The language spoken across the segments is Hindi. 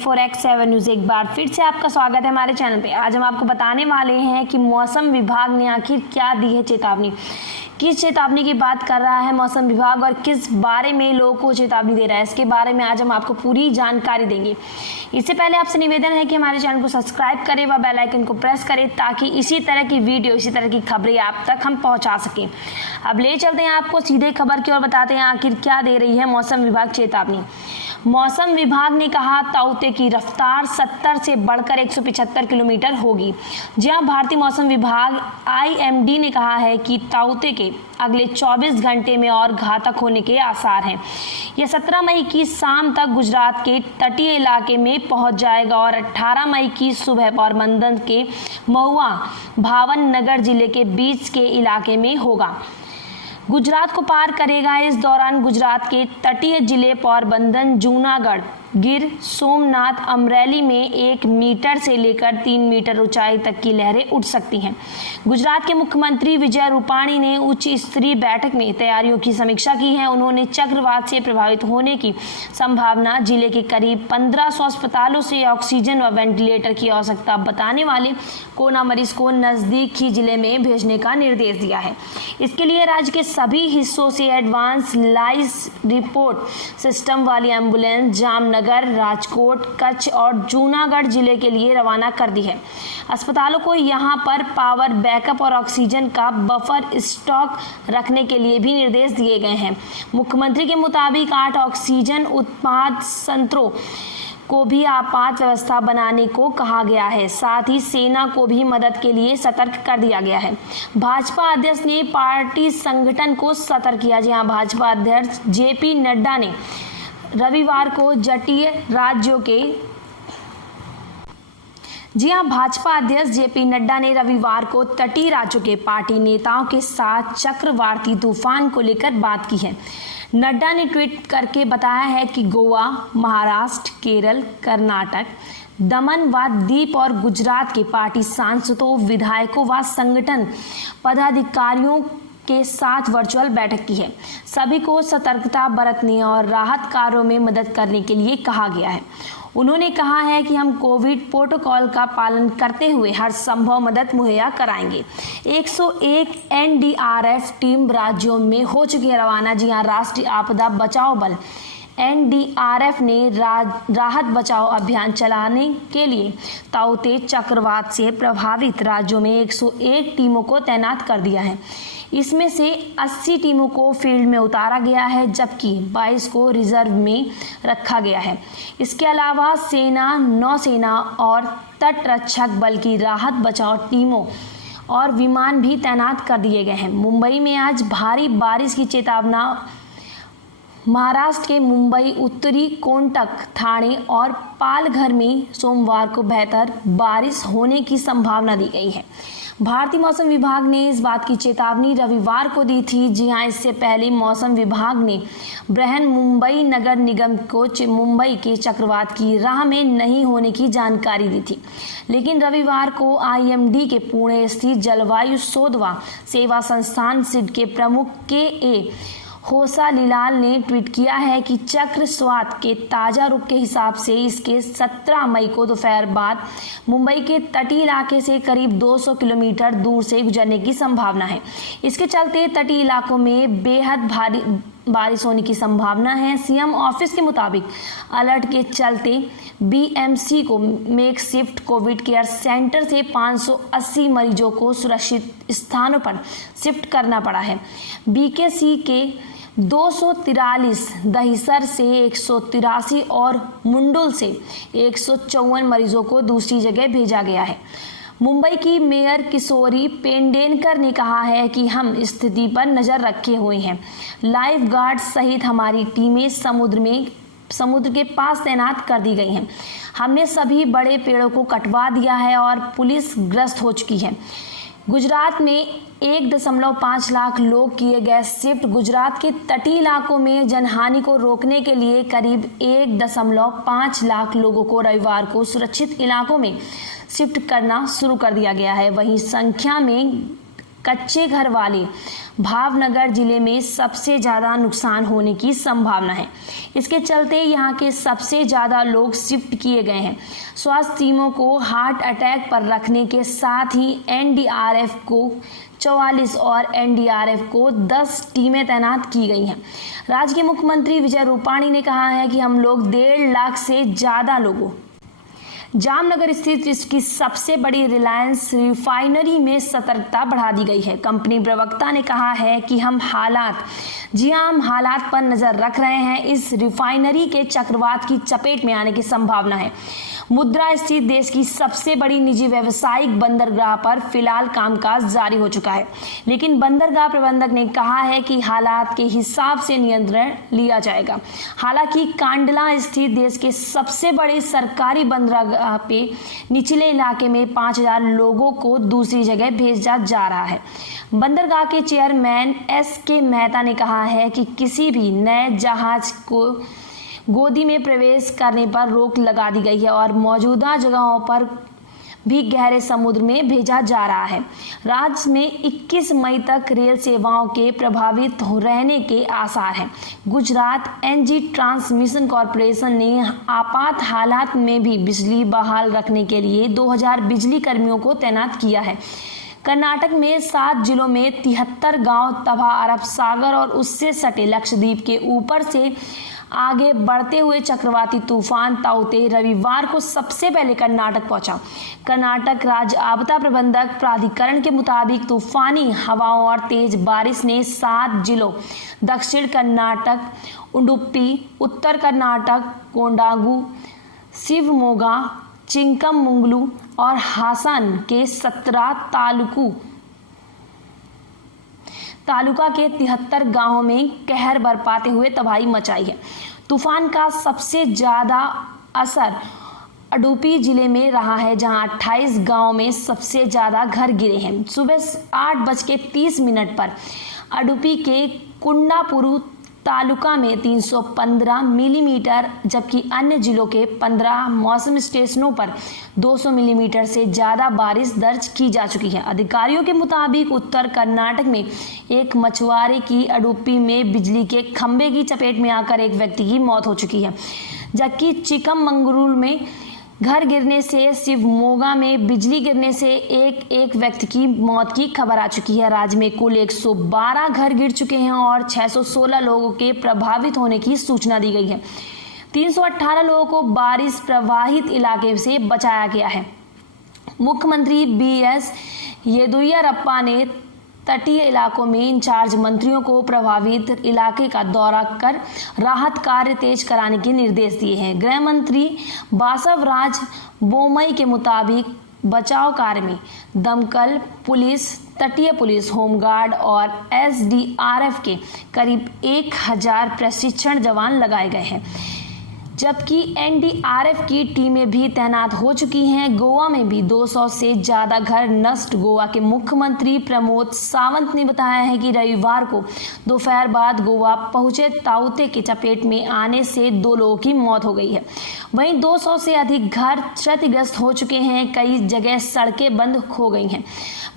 24x7 न्यूज़ एक बार फिर से आपका स्वागत है हमारे चैनल पे। आज हम आपको बताने वाले हैं कि मौसम विभाग ने आखिर क्या दी है चेतावनी, किस चेतावनी की बात कर रहा है मौसम विभाग और किस बारे में लोगों को चेतावनी दे रहा है, इसके बारे में आज हम आपको पूरी जानकारी देंगे। इससे पहले आपसे निवेदन है कि हमारे चैनल को सब्सक्राइब करें व बेल आइकन को प्रेस करें ताकि इसी तरह की वीडियो, इसी तरह की खबरें आप तक हम पहुंचा सकें। अब ले चलते हैं आपको सीधे खबर की ओर, बताते हैं आखिर क्या दे रही है मौसम विभाग चेतावनी। मौसम विभाग ने कहा ताउते की रफ्तार 70 से बढ़कर 175 किलोमीटर होगी। जहां भारतीय मौसम विभाग IMD ने कहा है कि ताउते के अगले 24 घंटे में और घातक होने के आसार हैं। यह 17 मई की शाम तक गुजरात के तटीय इलाके में पहुंच जाएगा और 18 मई की सुबह पोरबंदर के महुआ भावन नगर जिले के बीच के इलाके में होगा, गुजरात को पार करेगा। इस दौरान गुजरात के तटीय जिले पोरबंदर, जूनागढ़, गिर सोमनाथ, अमरेली में 1 मीटर से लेकर 3 मीटर ऊंचाई तक की लहरें उठ सकती हैं। गुजरात के मुख्यमंत्री विजय रूपाणी ने उच्च स्तरीय बैठक में तैयारियों की समीक्षा की है। उन्होंने चक्रवात से प्रभावित होने की संभावना, जिले के करीब 1500 अस्पतालों से ऑक्सीजन व वेंटिलेटर की आवश्यकता बताने वाले कोरोना मरीज को नजदीक ही जिले में भेजने का निर्देश दिया है। इसके लिए राज्य के सभी हिस्सों से एडवांस लाइस रिपोर्ट सिस्टम वाली एम्बुलेंस जामनगर, राजकोट, कच्छ और जूनागढ़ जिले के लिए रवाना कर दी है। अस्पतालों को यहां पर पावर बैकअप और ऑक्सीजन का बफर स्टॉक रखने के लिए भी निर्देश दिए गए हैं। मुख्यमंत्री के मुताबिक 8 ऑक्सीजन उत्पाद संयंत्रों को भी आपात व्यवस्था बनाने को कहा गया है। साथ ही सेना को भी मदद के लिए सतर्क कर दिया गया है। भाजपा अध्यक्ष ने पार्टी संगठन को सतर्क किया। जी हाँ, भाजपा अध्यक्ष JP नड्डा ने रविवार को भाजपा अध्यक्ष JP नड्डा ने रविवार को तटीय राज्यों के पार्टी नेताओं के साथ चक्रवाती तूफान को लेकर बात की है। नड्डा ने ट्वीट करके बताया है कि गोवा, महाराष्ट्र, केरल, कर्नाटक, दमन व दीप और गुजरात के पार्टी सांसदों, विधायकों व संगठन पदाधिकारियों के साथ वर्चुअल बैठक की है। सभी को सतर्कता बरतने और राहत कार्यों में मदद करने के लिए कहा गया है। उन्होंने कहा है कि हम कोविड प्रोटोकॉल का पालन करते हुए हर संभव मदद मुहैया कराएंगे। 101 NDRF टीम राज्यों में हो चुकी है रवाना। जी हाँ, राष्ट्रीय आपदा बचाओ बल NDRF ने राहत बचाओ अभियान चलाने के लिए ताउते चक्रवात से प्रभावित राज्यों में 101 टीमों को तैनात कर दिया है। इसमें से 80 टीमों को फील्ड में उतारा गया है, जबकि 22 को रिजर्व में रखा गया है। इसके अलावा सेना, नौसेना और तटरक्षक बल की राहत बचाव टीमों और विमान भी तैनात कर दिए गए हैं। मुंबई में आज भारी बारिश की चेतावनी महाराष्ट्र के मुंबई, उत्तरी कोंटक, ठाणे और पालघर में सोमवार को बेहतर बारिश होने की संभावना दी गई है। भारतीय मौसम विभाग ने इस बात की चेतावनी रविवार को दी थी। जी हां, इससे पहले मौसम विभाग ने बृहन मुंबई नगर निगम को मुंबई के चक्रवात की राह में नहीं होने की जानकारी दी थी, लेकिन रविवार को IMD के पुणे स्थित जलवायु शोध व सेवा संस्थान SID के प्रमुख KA होसालीलाल ने ट्वीट किया है कि चक्रवात के ताज़ा रुख के हिसाब से इसके 17 मई को दोपहर बाद मुंबई के तटीय इलाके से करीब 200 किलोमीटर दूर से गुजरने की संभावना है। इसके चलते तटीय इलाकों में बेहद भारी बारिश होने की संभावना है। CM ऑफिस के मुताबिक अलर्ट के चलते BMC को मेकशिफ्ट कोविड केयर सेंटर से 580 मरीजों को सुरक्षित स्थानों पर शिफ्ट करना पड़ा है। BKC के 243, दहिसर से 183 और मुंडुल से 154 मरीजों को दूसरी जगह भेजा गया है। मुंबई की मेयर किशोरी पेंडेनकर ने कहा है कि हम स्थिति पर नज़र रखे हुए हैं। लाइफ गार्ड सहित हमारी टीमें समुद्र के पास तैनात कर दी गई हैं। हमने सभी बड़े पेड़ों को कटवा दिया है और पुलिस ग्रस्त हो चुकी है। गुजरात में 1.5 लाख लोग किए गए शिफ्ट। गुजरात के तटीय इलाकों में जनहानि को रोकने के लिए करीब 1.5 लाख लोगों को रविवार को सुरक्षित इलाकों में शिफ्ट करना शुरू कर दिया गया है। वहीं संख्या में कच्चे घर वाले भावनगर जिले में सबसे ज़्यादा नुकसान होने की संभावना है। इसके चलते यहाँ के सबसे ज़्यादा लोग शिफ्ट किए गए हैं। स्वास्थ्य टीमों को हार्ट अटैक पर रखने के साथ ही एनडीआरएफ को 44 और एनडीआरएफ को 10 टीमें तैनात की गई हैं। राज्य के मुख्यमंत्री विजय रूपाणी ने कहा है कि हम लोग 1.5 लाख से ज़्यादा लोगों जामनगर स्थित इसकी सबसे बड़ी रिलायंस रिफाइनरी में सतर्कता बढ़ा दी गई है। कंपनी प्रवक्ता ने कहा है कि हम हालात पर नजर रख रहे हैं। इस रिफाइनरी के चक्रवात की चपेट में आने की संभावना है। मुद्रा स्थित देश की सबसे बड़ी निजी व्यावसायिक बंदरगाह पर फिलहाल कामकाज जारी हो चुका है, लेकिन बंदरगाह प्रबंधक ने कहा है कि हालात के हिसाब से नियंत्रण लिया जाएगा। हालांकि कांडला स्थित देश के सबसे बड़े सरकारी बंदरगाह पे निचले इलाके में 5000 लोगों को दूसरी जगह भेजा जा रहा है। बंदरगाह के चेयरमैन एस.के. मेहता ने कहा है कि किसी भी नए जहाज को गोदी में प्रवेश करने पर रोक लगा दी गई है और मौजूदा जगहों पर भी गहरे समुद्र में भेजा जा रहा है। राज्य में 21 मई तक रेल सेवाओं के प्रभावित रहने के आसार हैं। गुजरात एनर्जी ट्रांसमिशन कॉरपोरेशन ने आपात हालात में भी बिजली बहाल रखने के लिए 2000 बिजली कर्मियों को तैनात किया है। कर्नाटक में 7 जिलों में 73 गांव तबाह। अरब सागर और उससे सटे लक्षद्वीप के ऊपर से आगे बढ़ते हुए चक्रवाती तूफान ताउते रविवार को सबसे पहले कर्नाटक पहुंचा। कर्नाटक राज्य आपदा प्रबंधक प्राधिकरण के मुताबिक तूफानी हवाओं और तेज बारिश ने 7 जिलों दक्षिण कर्नाटक, उडुपी, उत्तर कर्नाटक, कोडागु, शिवमोगा, चिक्कमगलुरु और हासन के 17 तालुका के 73 गांवों में कहर बरपाते हुए तबाही मचाई है। तूफान का सबसे ज्यादा असर उडुपी जिले में रहा है, जहां 28 गांवों में सबसे ज्यादा घर गिरे हैं। सुबह 8:30 पर उडुपी के कुंडापुरु तालुका में 315 मिलीमीटर, जबकि अन्य जिलों के 15 मौसम स्टेशनों पर 200 मिलीमीटर से ज़्यादा बारिश दर्ज की जा चुकी है। अधिकारियों के मुताबिक उत्तर कर्नाटक में एक मछुआरे की उडुपी में बिजली के खंभे की चपेट में आकर एक व्यक्ति की मौत हो चुकी है, जबकि चिक्कमगलुरु में घर गिरने से, शिवमोगा में बिजली गिरने से एक व्यक्ति की मौत की खबर आ चुकी है। राज्य में कुल 112 घर गिर चुके हैं और 616 लोगों के प्रभावित होने की सूचना दी गई है। 318 लोगों को बारिश प्रभावित इलाके से बचाया गया है। मुख्यमंत्री बीएस येदियुरप्पा ने तटीय इलाकों में इंचार्ज मंत्रियों को प्रभावित इलाके का दौरा कर राहत कार्य तेज कराने के निर्देश दिए हैं। गृह मंत्री बासवराज बोम्मई के मुताबिक बचाव कार्य में दमकल पुलिस, तटीय पुलिस, होमगार्ड और एसडीआरएफ के करीब 1000 प्रशिक्षण जवान लगाए गए हैं, जबकि एनडीआरएफ की टीमें भी तैनात हो चुकी हैं। गोवा में भी 200 से ज़्यादा घर नष्ट। गोवा के मुख्यमंत्री प्रमोद सावंत ने बताया है कि रविवार को दोपहर बाद गोवा पहुंचे ताउते की चपेट में आने से 2 लोगों की मौत हो गई है। वहीं 200 से अधिक घर क्षतिग्रस्त हो चुके हैं। कई जगह सड़कें बंद हो गई हैं।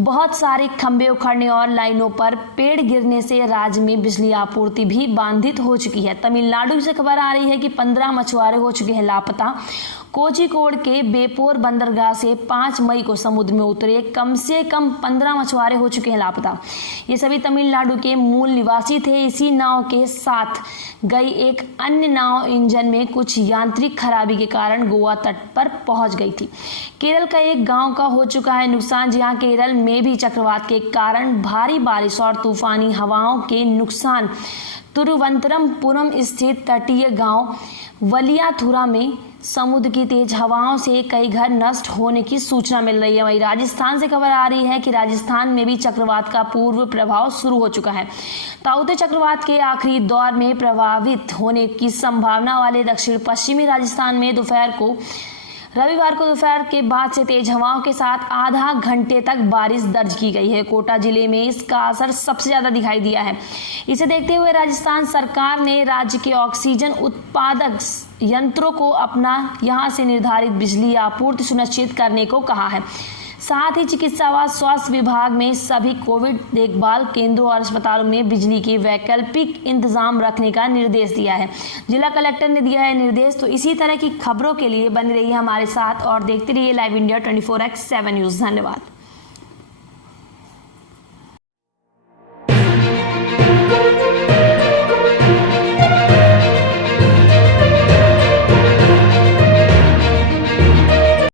बहुत सारे खंभे उखड़ने और लाइनों पर पेड़ गिरने से राज्य में बिजली आपूर्ति भी बाधित हो चुकी है। तमिलनाडु से खबर आ रही है कि 15 मछुआरे हो चुके हैं लापता। कोझिकोड के बेपोर बंदरगाह से 5 मई को समुद्र में उतरे कम से कम 15 मछुआरे हो चुके हैं लापता। ये सभी तमिलनाडु के मूल निवासी थे। इसी नाव के साथ गई एक अन्य नाव इंजन में कुछ यांत्रिक खराबी के कारण गोवा तट पर पहुंच गई थी। केरल का एक गांव का हो चुका है नुकसान। जहां केरल में भी चक्रवात के कारण भारी बारिश और तूफानी हवाओं के नुकसान। तिरुवनंतपुरम स्थित तटीय गांव वलियाथुरा में समुद्र की तेज हवाओं से कई घर नष्ट होने की सूचना मिल रही है। वहीं राजस्थान से खबर आ रही है कि राजस्थान में भी चक्रवात का पूर्व प्रभाव शुरू हो चुका है। ताउते चक्रवात के आखिरी दौर में प्रभावित होने की संभावना वाले दक्षिण पश्चिमी राजस्थान में रविवार को दोपहर के बाद से तेज हवाओं के साथ आधा घंटे तक बारिश दर्ज की गई है। कोटा जिले में इसका असर सबसे ज्यादा दिखाई दिया है। इसे देखते हुए राजस्थान सरकार ने राज्य के ऑक्सीजन उत्पादक यंत्रों को अपना यहां से निर्धारित बिजली आपूर्ति सुनिश्चित करने को कहा है। साथ ही चिकित्सा व स्वास्थ्य विभाग में सभी कोविड देखभाल केंद्रों और अस्पतालों में बिजली के वैकल्पिक इंतजाम रखने का निर्देश दिया है। जिला कलेक्टर ने दिया है निर्देश। तो इसी तरह की खबरों के लिए बने रहिए हमारे साथ और देखते रहिए लाइव इंडिया 24x7 न्यूज़। धन्यवाद।